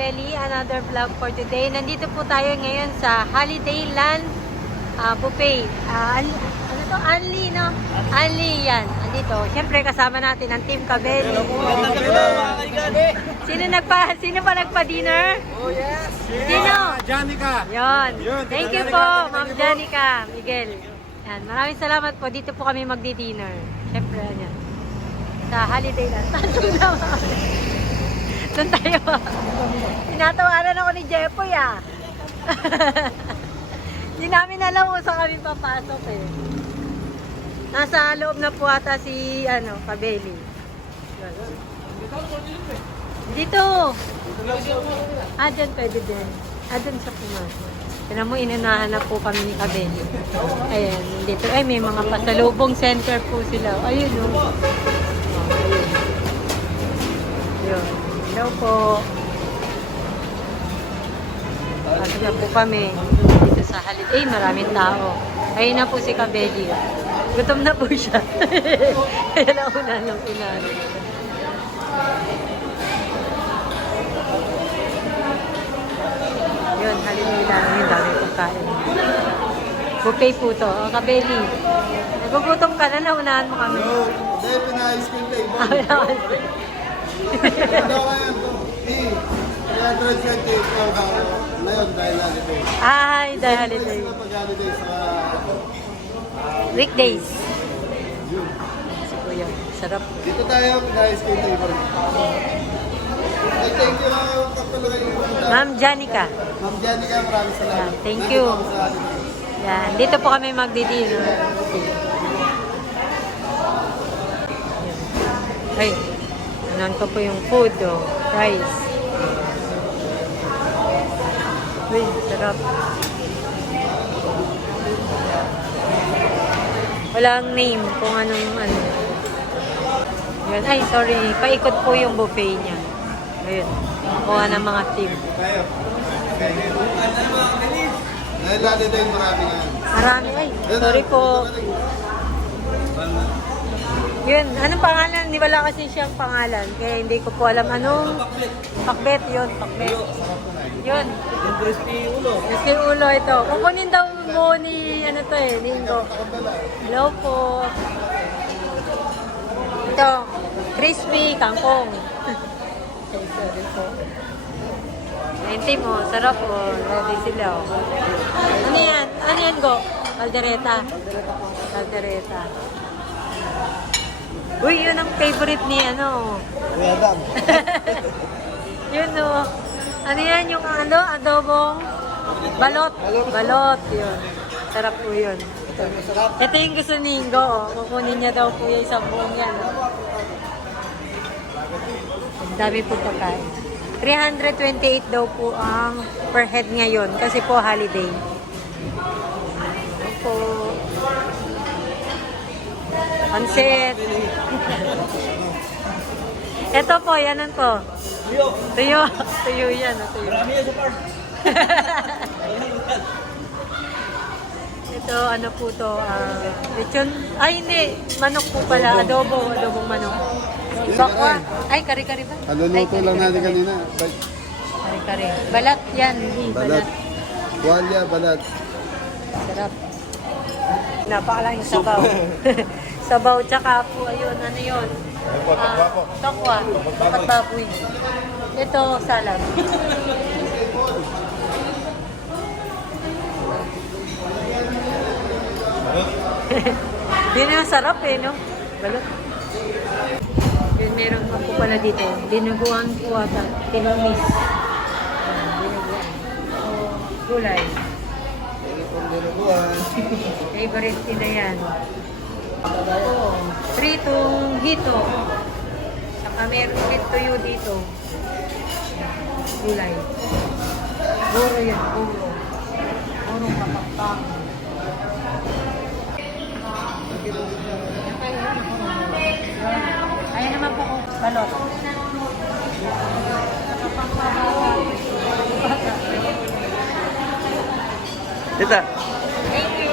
Kabeli, another vlog for today. Nandito po tayo ngayon sa Holiday Land Buffet. Ano to? Anli, no? Anli yan. Nandito. Siyempre kasama natin ang Team Kabeli. Sino pa nagpa-dinner? Oh yes! Sino? Janica! Yon. Yun, Thank you Janica, po, thank Ma'am you po. Janica, Miguel. Yan. Maraming salamat po. Dito po kami magdi-dinner. Siyempre, yan. Sa Holiday Land. Doon tayo. Tinatawaran ako ni Jepoy Hindi namin alam kung saan kami papasok Nasa loob na po ata si Kabeli. Dito. Dyan pwede din. Dyan sa pumasok. Kaya mo, inunahan na po kami ni Kabeli. Ayan, dito. Ay, may mga pasalubong center po sila. Ayun, o. Ayun. Hello po. Pasok na po kami dito sa Holiday. Maraming tao. Ayun na po si Kabeli. Gutom na po siya. Kaya nauna ng unan. Yun, Holiday lang. Yung dami pong kain. Buffet po to. Kabeli. Nagugutom ka na, naunahan mo kami. No, dahil pinayos ko yung table. Ano kaya ito? 320 ito ngayon dahil holiday. Ay, dahil holiday. Sila pag-holiday sa Weekdays. June. Si Kuya. Sarap. Dito tayo pinayos ko yung table. Thank you kapalagay yung Ma'am Janica. Ma'am Janica, maraming salamat. Thank you. Nandito ako sa holiday. Yan. Dito po kami magdi-dinner. Ay, anan ko po yung food, rice. Uy, sarap. Walang name kung anong Yan. Ay, sorry. Paikot po yung buffet niya. Ayun. Kuha ng mga team. Tayo. Dahil holiday, marami nga. Marami. Ay, sorry po. Yun, anong pangalan? Hindi wala kasi siyang pangalan. Kaya hindi ko po alam anong pakbet yun. Pakbet. Yun. Yung crispy ulo. Crispy ulo ito. Kukunin daw mo ni Ningo. Hello po. Ito, crispy kangkong. Okay, sorry po. Enti mo, sarap po. Ready sila. Ano yan? Ano yan, Go? Caldereta. Caldereta. Uy, yun ang favorite ni Kuya Dam. Yun Ano yan yung adobong balot. Balot, yun. Sarap po yun. Ito yung gusto ni Ingo. Kukunin niya daw po yung isang buong yan. Ang dami po pagkain. 328 daw po ang per head ngayon kasi po holiday. Opo. Pansit. Ito po, yanan po. Tuyo. Tuyo yan. Tuyo. Marami yan sa park. Ito, ano po to? Lechon. Ay, hindi. Manok po pala. Adobo. Adobong manok. Bakwa. Ay, kari-kari ba? Kaluluto lang natin kanina. Kari-kari. Balat yan. Balat. Tuwalya, balat. Sarap. Napakalaking sabaw. Sabaw, tsaka po, ayun, ano yun? Tokwa. Tapat baboy. Ito, salad. Yun yung sarap no? Balot. Yun, meron pa po pala dito. Dinuguan po ata. Tinumis. Dinuguan. Gulay. Favorite nila yan. Pritong hito. Saka meron ulit tuyo dito. Gulay. Buro yan, buro. Burong kapakpang. Ayan naman po kung balot. Ita. Thank you.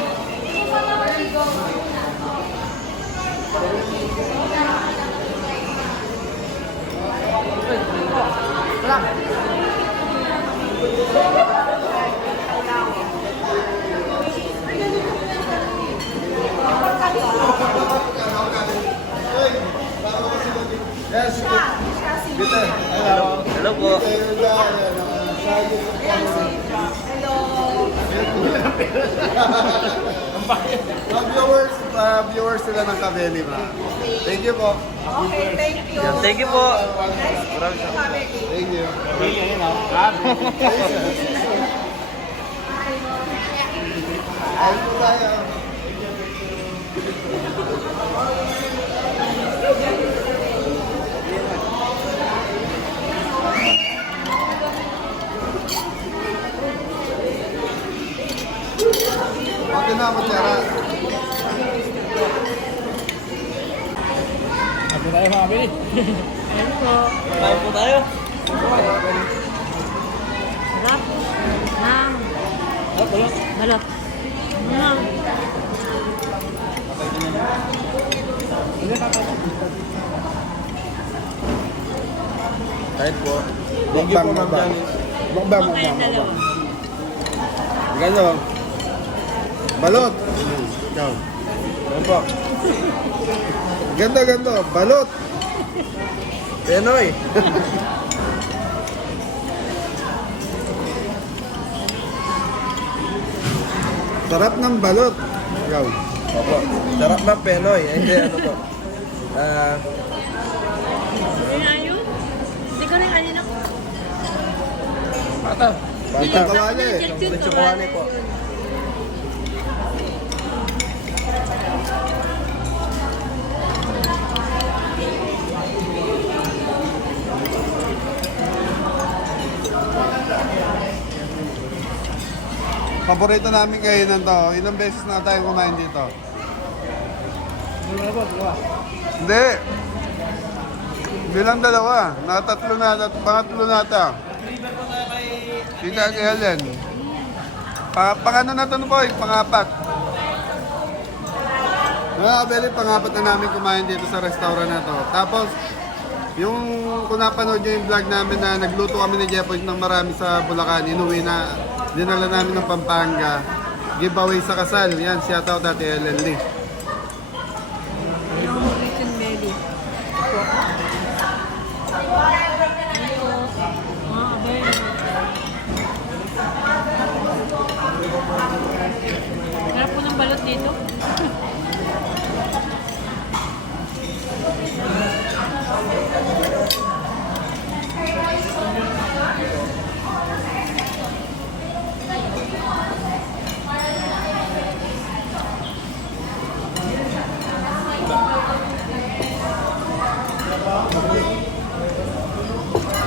Wala. Viewers sila ng Kabeli, ma. Thank you po. Okay, thank you. Thank you po. Thank you. Ayun po tayo. Okay na ako, Tara. Ako tayo mga bili. Ayun po. Tayo po tayo. Sarap. Nam. Balot. Balot. Nam. Kahit po. Thank you po, Ma'am Janice. Mukbang, Huwag kayong dalawa. Gano? Balot. Ikaw. Ano po? Ganda, ganda. Balot. Penoy. Sarap ng balot. Ikaw. Opo. Sarap ng Penoy. Hindi, ano to? Ayun. Hindi ko rin kanina. Pata. Basta kawali. Lechon kawali po. Paborito namin kainan to. Ilang beses na tayo kumain dito? Hindi. Bilang dalawa. Natatlo na. Pangatlo na ata. Kita si Helen. Pang-ano na ito po, pang-apat. Mga kabeli, pang-apat na namin kumain dito sa restaurant na to. Tapos, yung kung napanood nyo yung vlog namin na nagluto kami ni Jepoy ng marami sa Bulacan, inuwi na, dinala namin ng Pampanga. Giveaway sa kasal. Yan, shoutout Ate Helen Lee. Yung chicken belly. Ito. Mga abay. Sarap po ng balot dito.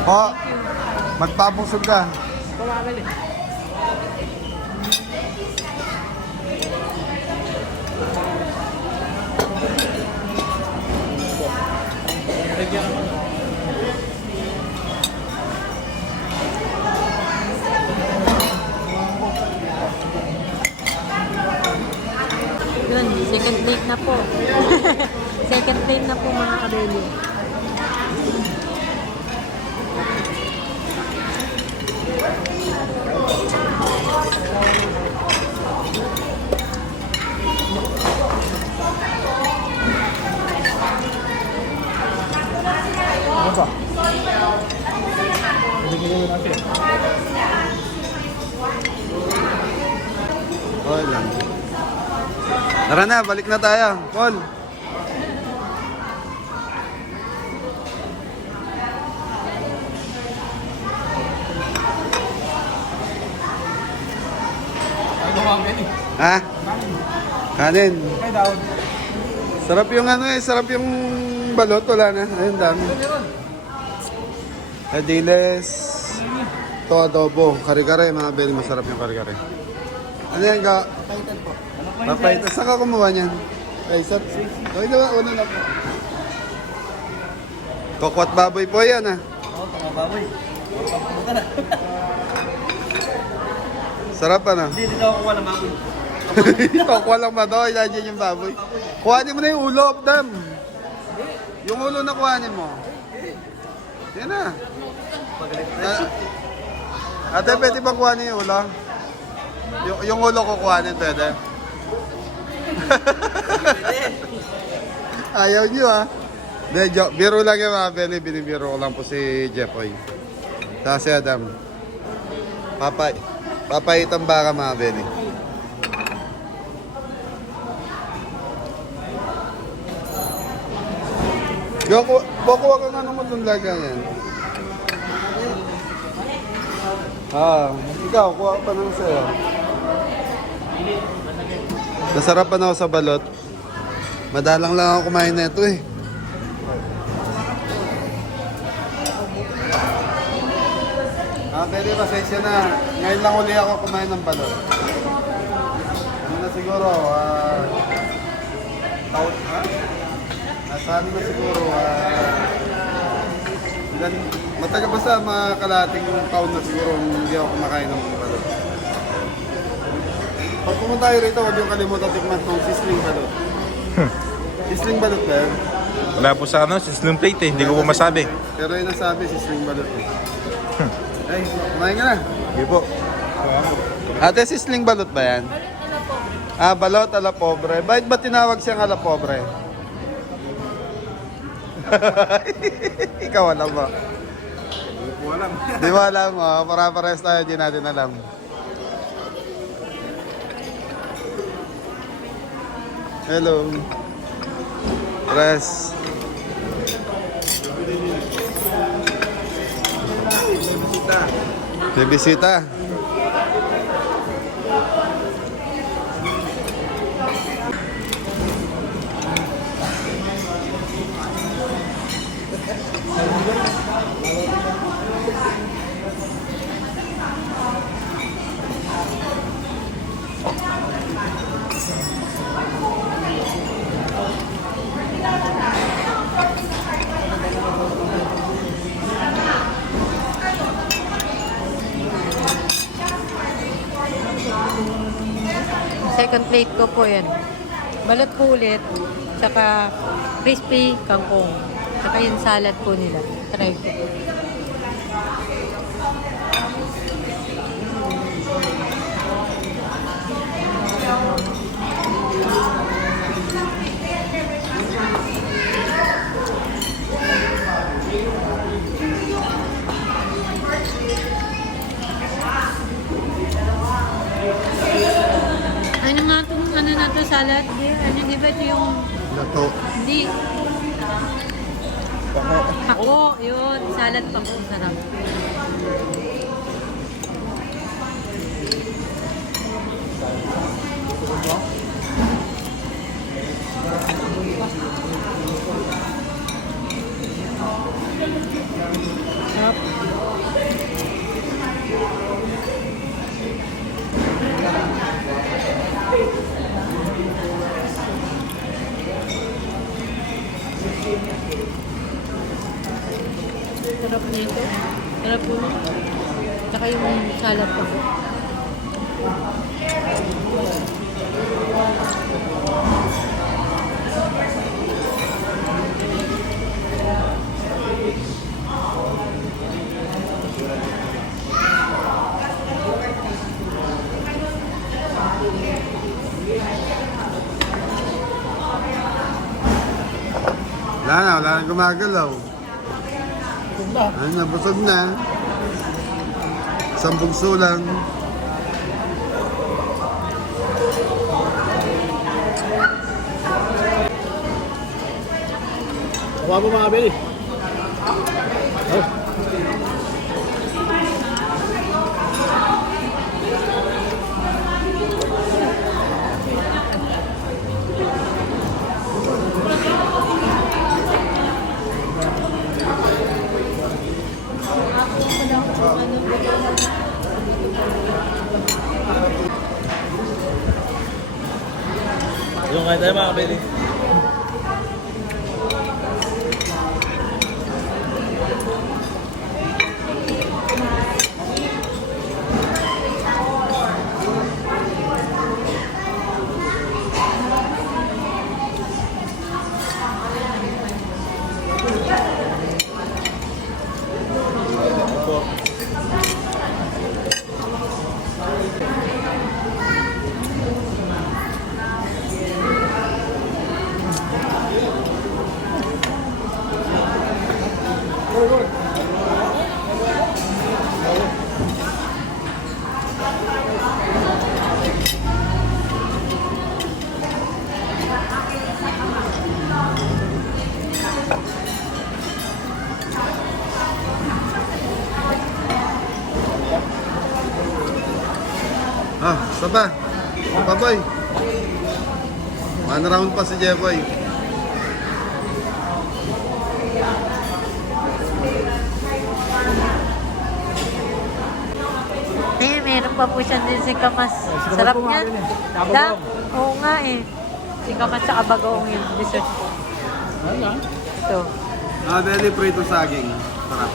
Po, magpapusog ka. Yun, second plate na po. Second plate na po mga kabeli. Ano ba? Bigyan natin. Okay lang. Tara na, balik na tayo. Paul. Ano mga bili? Ha? Kanin. May daon. Sarap yung ano eh, sarap yung balot. Wala na. Ayun, dami. Adiles. Ito adobo. Kare-kare, mga bel. Masarap yung kare-kare. Ano yan ka? Papaitan. Saan ka kumuha niyan? Ay, sir. Okay na ba? Una na po. Kokwat baboy po yan ah. Oo, mga baboy. Papunta na. Sarap ano? Hindi, dito ako kuha ng baboy. Kokwa lang ba daw? Ilan yung baboy? Kuhanin mo na yung ulo of them. Yung ulo na kuhanin mo. Yan na. Ate, pwede bang kuhanin yung ulo? Yung ulo ko kuhanin, pwede? Ayaw nyo ah. De, biro lang yung mga Beli. Binibiro ko lang po si Jepoy. Saka si Adam. Papayitang baka mga Benny. Kuha ka nga naman ng laga yan. Ikaw, kuha ka pa ng sa'yo. Nasarapan ako sa balot. Madalang lang ako kumain na ito eh. Pwede pasensya na. Ngayon lang uli ako kumain ng balot. Ano na siguro, taon, nasabi na siguro, matagal basta mga kalating taon na siguro hindi ako kumakain ng balot. Pag pumunta tayo rito, huwag yung kalimutan tikman itong sisling balot. Sisling balot ba yan? Wala po sa sizzling plate eh. Hindi ko po masabi. Pero yun ang sabi, sisling balot eh. Ay, kumain ka na. Hindi po. Ate, sisling balot ba yan? Balot ala pobre. Bakit ba tinawag siyang ala pobre? Ikaw alam mo. Hindi ko alam. Di mo alam mo, para-pares tayo, di natin alam. Hello. Press. May bisita. Second plate ko po yan. Balot po ulit, tsaka crispy kangkong. Tsaka yung salad po nila. Try ko po. Ano nga itong ano na to salad? Ano di ba ito yung... Lato. Hindi. Pako. Yun. Salad pako. Sarap. Sarap. Sarap nito. Sarap po. Tsaka yung salad pa po. Wala na gumagalaw. Ano na, busog na. Isang bugso lang. Kuha mo mga Beli. Yung kain tayo mga Beli. Isa pa. Isa pa, boy. 1 round pa si Jeboy. Meron pa po siya din si Kamas. Sarap niyan. Da? Oo nga eh. Si Kamas sa bagoong yung dessert. Ito. Belly prito saging. Sarap.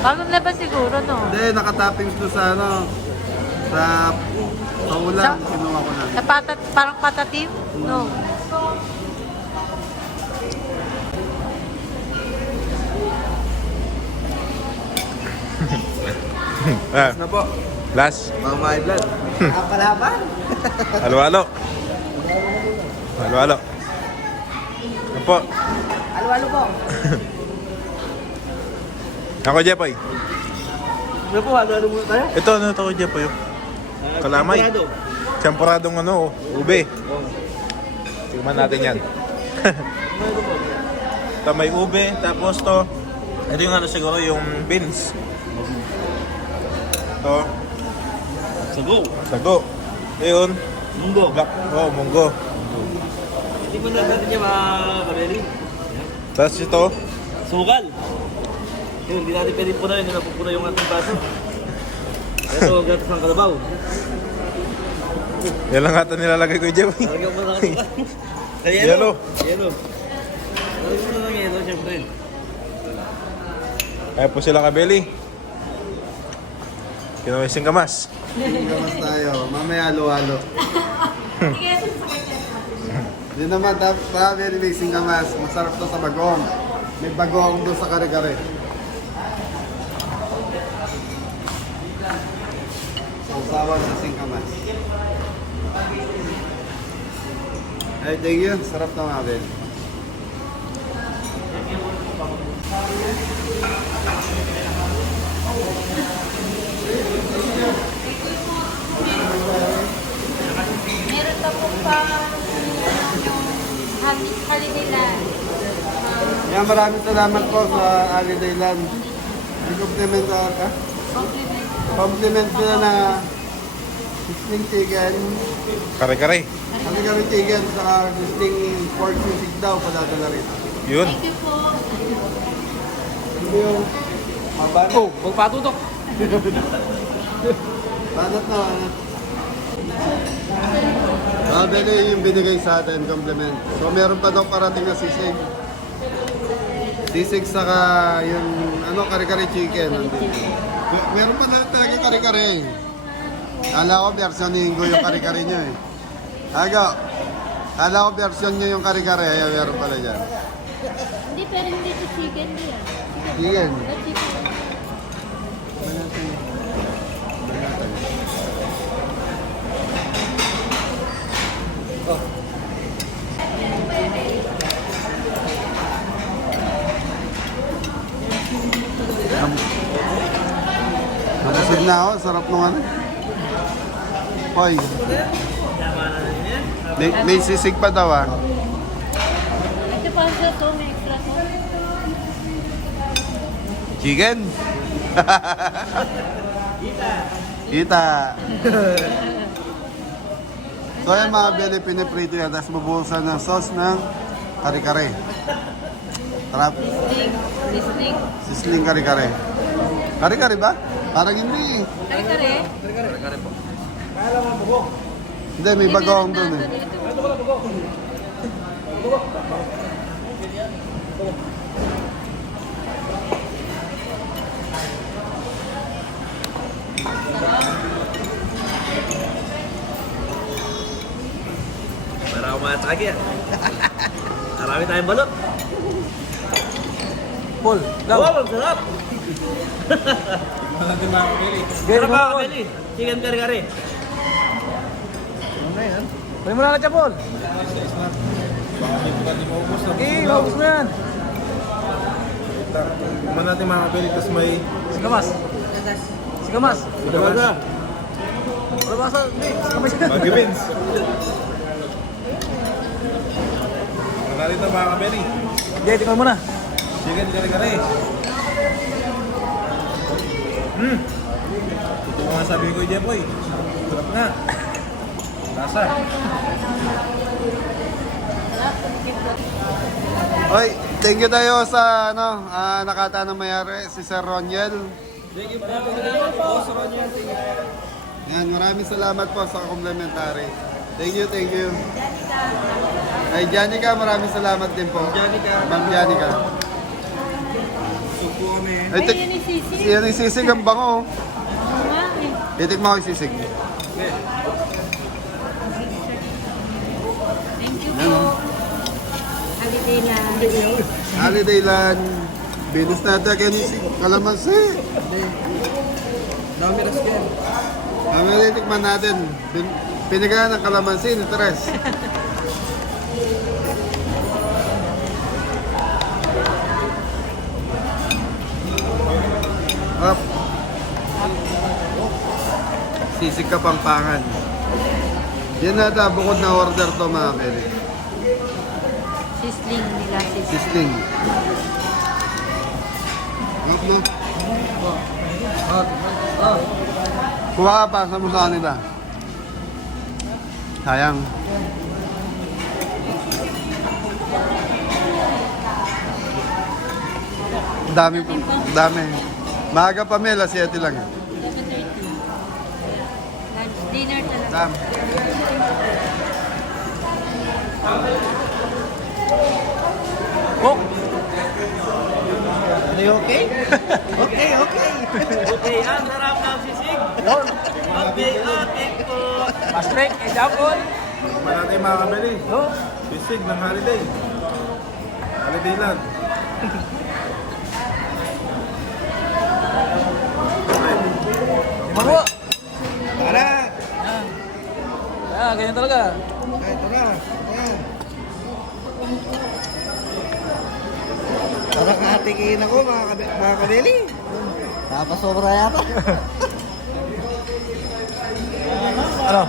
Bagong labas siguro, no? Hindi, nakatappings doon sa ano. Sa paulan. Kinuha ko na. Sa parang patatim? No. Ah, Na po. last. Mga my blood. Kapalaban. Halo-halo. Halo-halo. Ano po? Halo-halo po. Ako, Jepoy. Ano po, halo-halo muna tayo? Ito, ano ito ko, Jepoy? Kalamay. Temporado. Champoradong ano, ube. Tingnan natin yan. Ito may ube, tapos to. Ito yung ano siguro, yung beans. Ito, Sago. sago. Ayun, Munggo. black, munggo. Hindi mo na natin niya mga kabeli. Tapos ito, Sugal. Yun, hindi natin pwede po na yun. Napupuna yung ating baso. Ito, gatos ng kalabaw. yan lang ata nilalagay ko yung Jepoy. Lagyan mo na ng sugal. Ay, Yellow. Yellow. Lagyan mo na ng yellow, syempre. Kaya po sila kabeli. Kinawising kamas. Gamas tayo. Mamaya halo-halo. Hindi naman, very amazing kamas. Masarap to sa bagong. May bagong doon sa kare-kare. Sausawan sa singkamas. Ay, thank you. Sarap na mga Ben. Meron pa po pa yung holiday land. Yan, maraming salamat po sa Holiday Land. I-compliment ka? Compliment sila na sisling chicken, Kare-kare. kare-kare chicken, saka sisling pork sisig daw padadala rito. Yun. Thank you po. Hindi yung mabanat. Oh, magpatutok. Banat na, banat. Bili yung binigay sa atin, compliment. So meron pa daw parating na sisig. Sisig saka yung ano, kare-kare chicken. Nandito. Meron pa na talaga kare-kare. Kala ko version ni Ingo yung kare-kare niya eh. Aga, kala ko version niya yung kare-kare. Ay, meron pala dyan. Hindi, pero hindi ito chicken niya. Chicken. Chicken. Nakasig na ako, sarap nung ano. Hoy, may sisig pa daw ah. Ito pa siya to, may extra to. Chicken? Kita. So yan mga beli, piniprito yan. Tapos bubuhusan ng sauce ng kare-kare. Sarap. Sisling. Sisling kare-kare. Kare-kare ba? Parang hindi. Kare-kare. Hindi, may bagong doon eh. Para kumatsaki yan. Marami tayong balot. Paul, Wow, ang sarap. Sarap mga kabeli. Chicken kare-kare. Pwede mo na lang dyan, Paul. Okay, maubos mo yan. Kuman natin mga kabeli, tapos may Sigamas. Sigamas. Talaga. Wala ba sa... Hindi, sigamas yan. Maggi beans. Narito mga kabeli. Okay, tingnan mo na. Chicken kare-kare. Ito mga sabi ko, Jepoy. Sarap nga. Lasa. Oy, thank you tayo sa nakata ng mayari, si Sir Roniel. Thank you po, Sir Roniel. Yan, maraming salamat po sa complimentary. Thank you, thank you. Ay, Janica, maraming salamat din po. Ma'am Janica. Supo kami. Ay, Ay, yan yung sisig. yan yung sisig, ang bango. Oo nga eh. Titikman ko yung sisig. Thank you Yan, po. oh. Holiday na. Holiday land. Binis natin kayo ni kalamansi. Dami na skin. Mamaya tikman natin. Pinigahan ng kalamansi ni Tres. Up. Sisig Kapampangan. Yan nata, bukod na order to mga kailig. Sisling nila, sisling. Sisling. Up na. Kuha ka pa sa mukha nila. Sayang. Dami po. Dami. Maaga pa Mel, 7 lang. 7:30. Lunch, dinner talaga. Dami. Cook! Are you okay? Okay. Okay, ang sarap ng sisig. Yun! Ate po. Pastrek, example! Marami makakabili. No? Bisig ng holiday. Holiday lang. Mago! Tara! Ganyan talaga. Ito na. Ayan. Parang katikiin ako mga kabeli. Napasobra yata. Ano?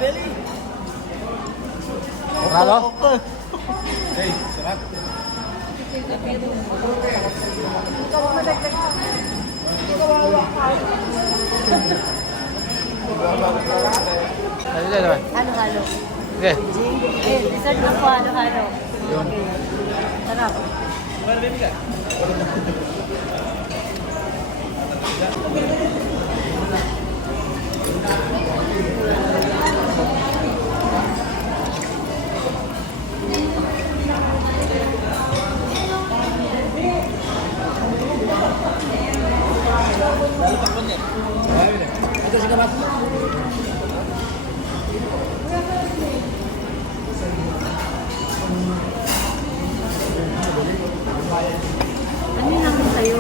Panalo? Ano naman? Halo-halo. Okay. Dessert na po, halo-halo. Okay. Sarap. Ano yung namin sa'yo?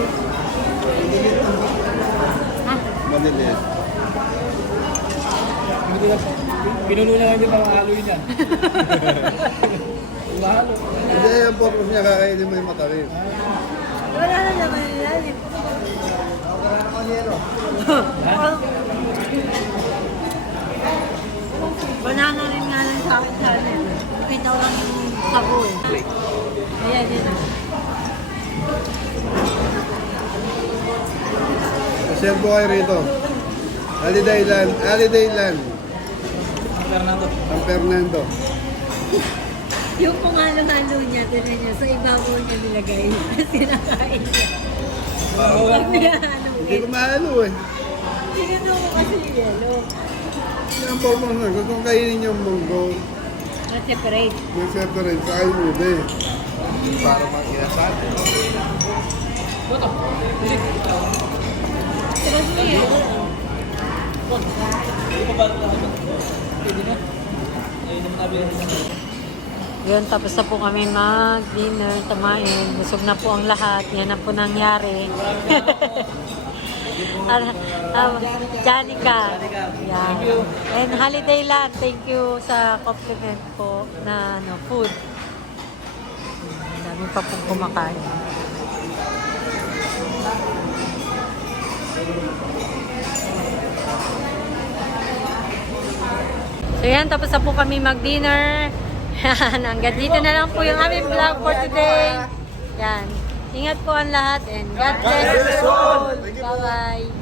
Ha? Maliliit. Pinuno na lang yung mga haloy niya. Hindi, yung purpose niya kakainin mo yung matamis. Wala na naman yung ilalim. Banana rin nga lang sa akin sana. Bitaw lang yung sabo eh. Ayan, yun na. Share po kayo rito. Holiday land. Holiday land. Fernando. San Fernando. Yung pangalo-halo niya, tinan niya, sa ibabaw niya nilagay. Sinakain niya. Pag nilahalo Hindi ko mahalo eh. Sinano ko kasi yelo. Yung purpose na, gusto kong kainin yung munggo. Na-separate. Yung separate sa kayo ube. Para mag-inasan. Tapos mo yelo. Yun, tapos na po kami mag-dinner, tamain. Busog na po ang lahat. Yan na po nangyari. Janica. Yan. And Holiday Land, thank you sa compliment po na food. Dami pa pong kumakain. So yan, tapos na po kami mag-dinner. Yan, hanggang dito na lang po yung aming vlog for today. Yan. Ingat po ang lahat and God bless us all. Bye-bye.